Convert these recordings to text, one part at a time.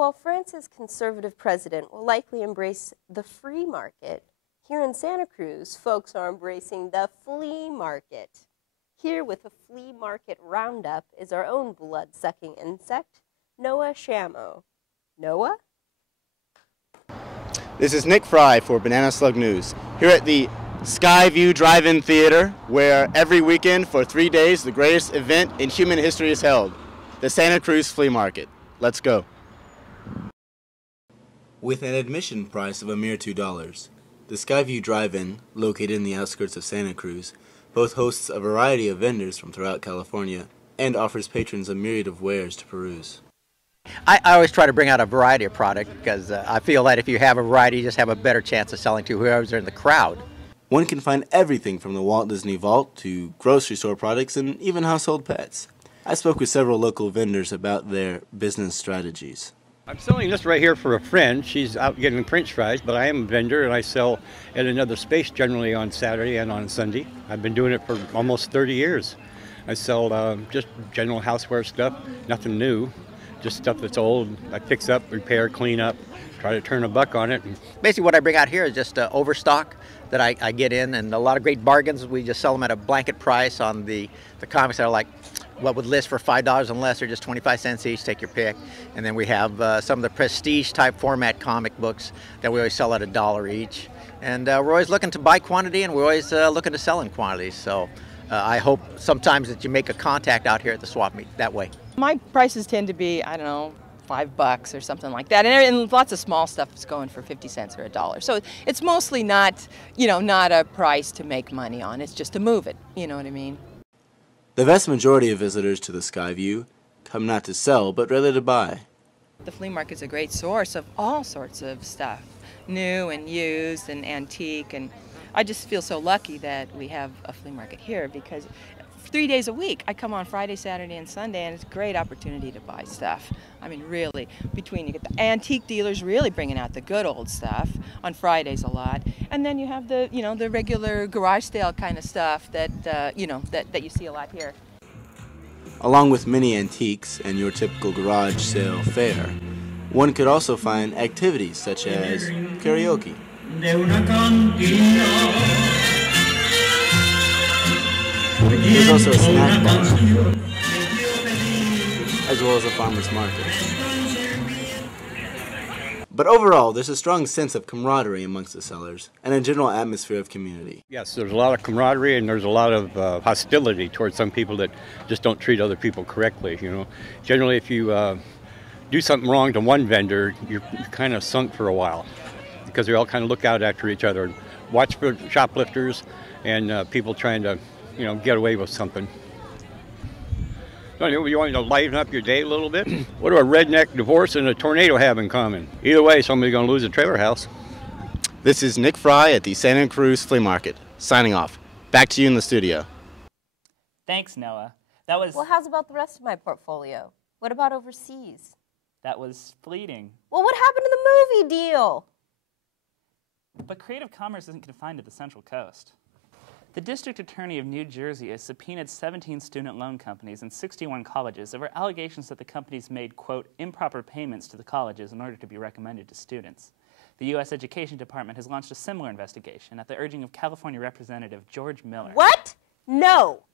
While France's conservative president will likely embrace the free market, here in Santa Cruz, folks are embracing the flea market. Here with a flea market roundup is our own blood-sucking insect, Noah Shamo. Noah? This is Nick Fry for Banana Slug News, here at the Skyview Drive-In Theater, where every weekend for 3 days the greatest event in human history is held, the Santa Cruz Flea Market. Let's go. With an admission price of a mere $2, the Skyview Drive-In, located in the outskirts of Santa Cruz, both hosts a variety of vendors from throughout California and offers patrons a myriad of wares to peruse. I always try to bring out a variety of product because I feel that if you have a variety, you just have a better chance of selling to whoever's in the crowd. One can find everything from the Walt Disney Vault to grocery store products and even household pets. I spoke with several local vendors about their business strategies. I'm selling this right here for a friend. She's out getting French fries, but I am a vendor and I sell at another space generally on Saturday and on Sunday. I've been doing it for almost 30 years. I sell just general houseware stuff, nothing new. Just stuff that's old. I fix up, repair, clean up, try to turn a buck on it. Basically what I bring out here is just overstock that I get in, and a lot of great bargains. We just sell them at a blanket price on the comics that are like what would list for $5 and less, or just 25 cents each, take your pick. And then we have some of the prestige type format comic books that we always sell at $1 each. And we're always looking to buy quantity, and we're always looking to sell in quantities. So I hope sometimes that you make a contact out here at the swap meet that way. My prices tend to be, I don't know, $5 or something like that. And lots of small stuff is going for 50 cents or $1. So it's mostly not, not a price to make money on. It's just to move it. You know what I mean? The vast majority of visitors to the Skyview come not to sell, but rather to buy. The flea market's a great source of all sorts of stuff, new and used and antique. And I just feel so lucky that we have a flea market here because 3 days a week. I come on Friday, Saturday, and Sunday, and it's a great opportunity to buy stuff. I mean, really, you get the antique dealers really bringing out the good old stuff on Fridays a lot, and then you have the, the regular garage sale kind of stuff that, that you see a lot here. Along with many antiques and your typical garage sale fare, one could also find activities such as karaoke. There's also a snack bar, as well as a farmer's market. But overall, there's a strong sense of camaraderie amongst the sellers and a general atmosphere of community. Yes, there's a lot of camaraderie and there's a lot of hostility towards some people that just don't treat other people correctly, Generally, if you do something wrong to one vendor, you're kind of sunk for a while because they all kind of look out after each other and watch for shoplifters and people trying to get away with something. You want to liven up your day a little bit? What do a redneck divorce and a tornado have in common? Either way, somebody's going to lose a trailer house. This is Nick Fry at the Santa Cruz Flea Market, signing off. Back to you in the studio. Thanks, Noah. That was... Well, how's about the rest of my portfolio? What about overseas? That was fleeting. Well, what happened to the movie deal? But creative commerce isn't confined to the Central Coast. What? No.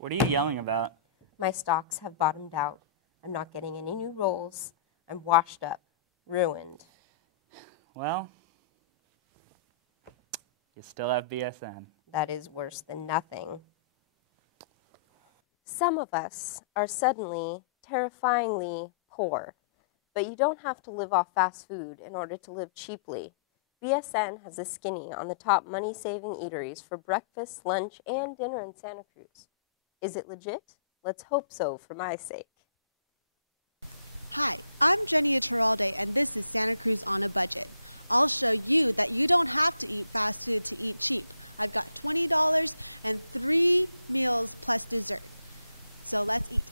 What are you yelling about? My stocks have bottomed out. I'm not getting any new rolls. I'm washed up, ruined. Well, you still have BSN. That is worse than nothing. Some of us are suddenly terrifyingly poor, but you don't have to live off fast food in order to live cheaply. BSN has a skinny on the top money-saving eateries for breakfast, lunch, and dinner in Santa Cruz. Is it legit? Let's hope so for my sake. Hi, I'm Jenny Iturralde, and this is Santa Cruz on a Budget. I'll show you that you don't have to eat fast food to eat cheap. I've got $20 and 3 meals plus dessert. So let's eat.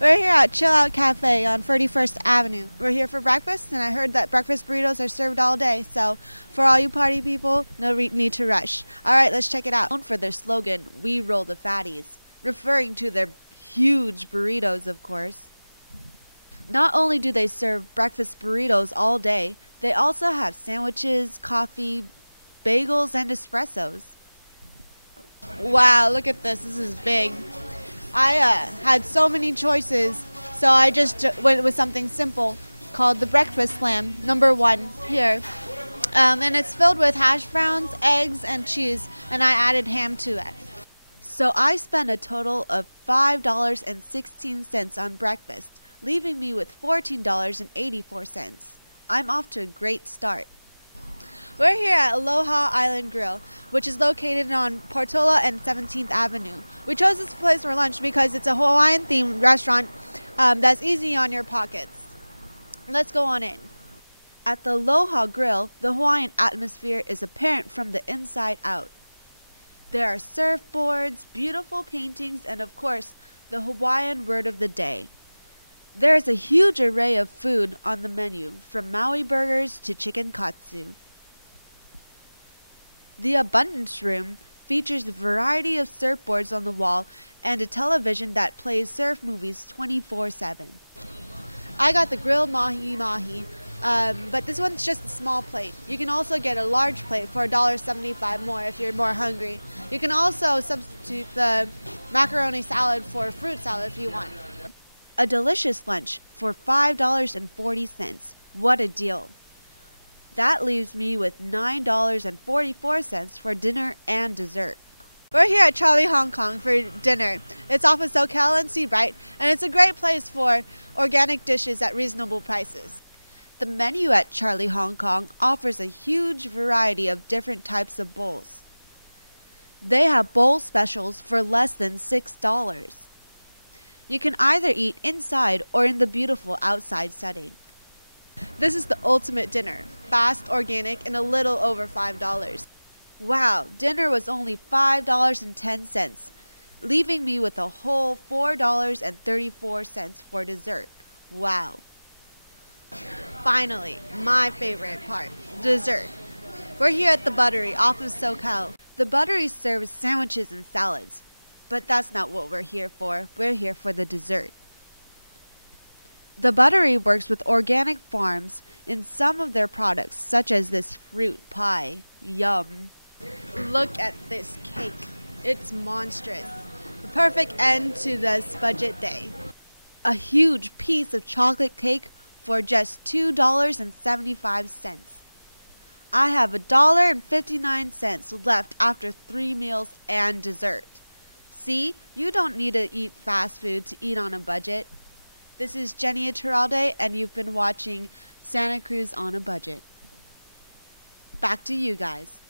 We're here at Chill Out Cafe on 31st Avenue. We're here for breakfast, and I heard that breakfast burritos are served all day. So for all you party people, no need to rush. All right, let's check it out. Known for their slogan, "We roll the fatties," referring to their huge burritos, of course. Not only do they serve breakfast burritos all day, they also have sandwiches, coffee, bagels, and espressos. Wow, look at this. This is big. I had so many choices, so I just went with something simple called the breakfast lamb, #1 here. And it's filled with hash browns, eggs, and cheese, and I added ham to it. So I spent a total of $5.16 on breakfast, leaving me with $14.84. I'm off to a great start. We're here at Aloha Island Grill, which is located on Portola and 17th Avenue. We chose this place for lunch because it's a Hawaiian-themed restaurant that's easy on your pockets. Let's go on in. At the Aloha Grill, the Hawaiian atmosphere is apparent from the inside out. There are surfboards, beautiful paintings, and of course, the Hawaiian word of the day. There is a huge array of food on the menu, from Maui burgers to chicken katsu. The Abundance Room features a variety of surfboards on the wall and a television that plays surf movies 24/7. I got the grilled mahi-mahi, but this one's just a small plate. You can also get a large plate for $1.75 more if you're more hungry. You can also substitute the macaroni salad for fruit salad if you want. A delicious lunch for $5.40. What a deal. That leaves me with $9.44 for dinner and dessert. We're here at Charlie Hong Kong for dinner. It's off of SoCal and Seabright, and it's a great place for organic dishes at reasonable prices. The menu at Charlie Hong Kong offers a huge variety of different types of bowls. They have bowl specials for less than $6. You can either eat inside or in the beautiful outside setting. This is the ultimate dinner, fast, organic, and a little over $5. Wow, dinner was only $5.10, leaving me with a whole $4.34 for dessert. Wow. Finally, my favorite part, dessert. We're here at the Buttery off of SoCal. The Buttery serves sandwiches and salads, but that's not what we're here for. We're here for the dessert. The Buttery works with organic farms in some of their products, such as this fruit pie. Yum. Look at this cake. It's monstrous. The perfect end to this budget day. A huge piece of chocolate cake for just $2.75. I have $1.59 left after 3 meals and dessert. See, you don't need to eat fast food to eat on a budget. This is Jenny Iturralde, and you've been watching Santa Cruz on a Budget. Back to you guys.